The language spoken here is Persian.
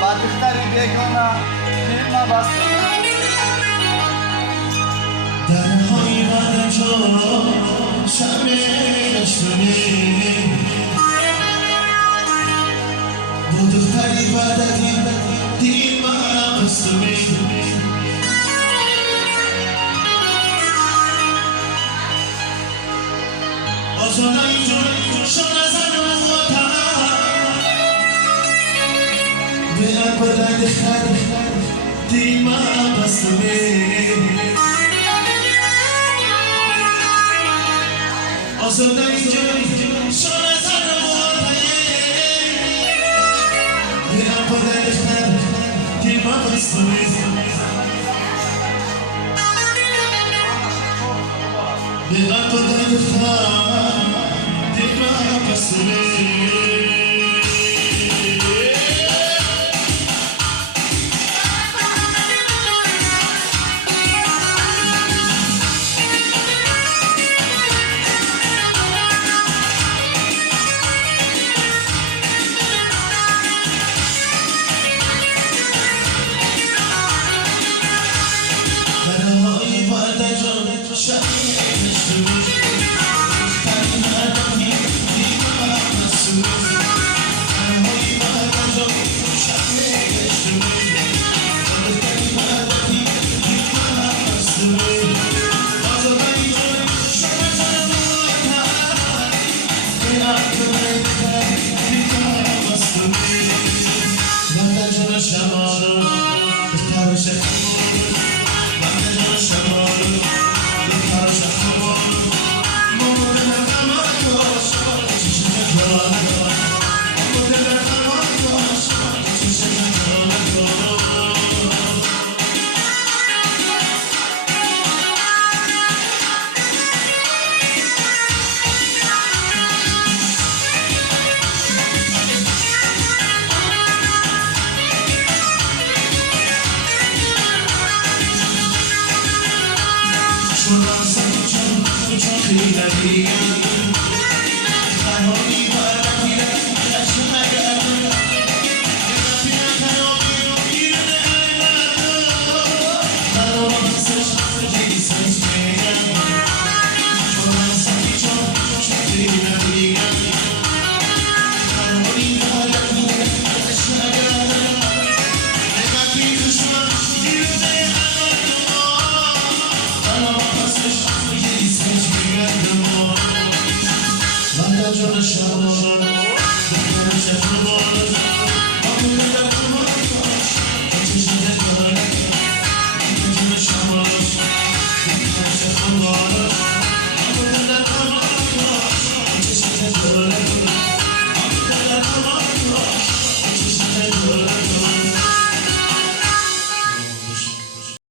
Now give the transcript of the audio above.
با دختری بیگانه دل ما بسته درهای من تو شمع نشتونی با دختری بدتی دل ما بستونی آزادای جون شما زنم وطن به ابد دختر دل ما بستونی آزادای جون شما زنم وطن به ابد دختر دل ما بستونی به ابد دختر دل ما بستونی Shama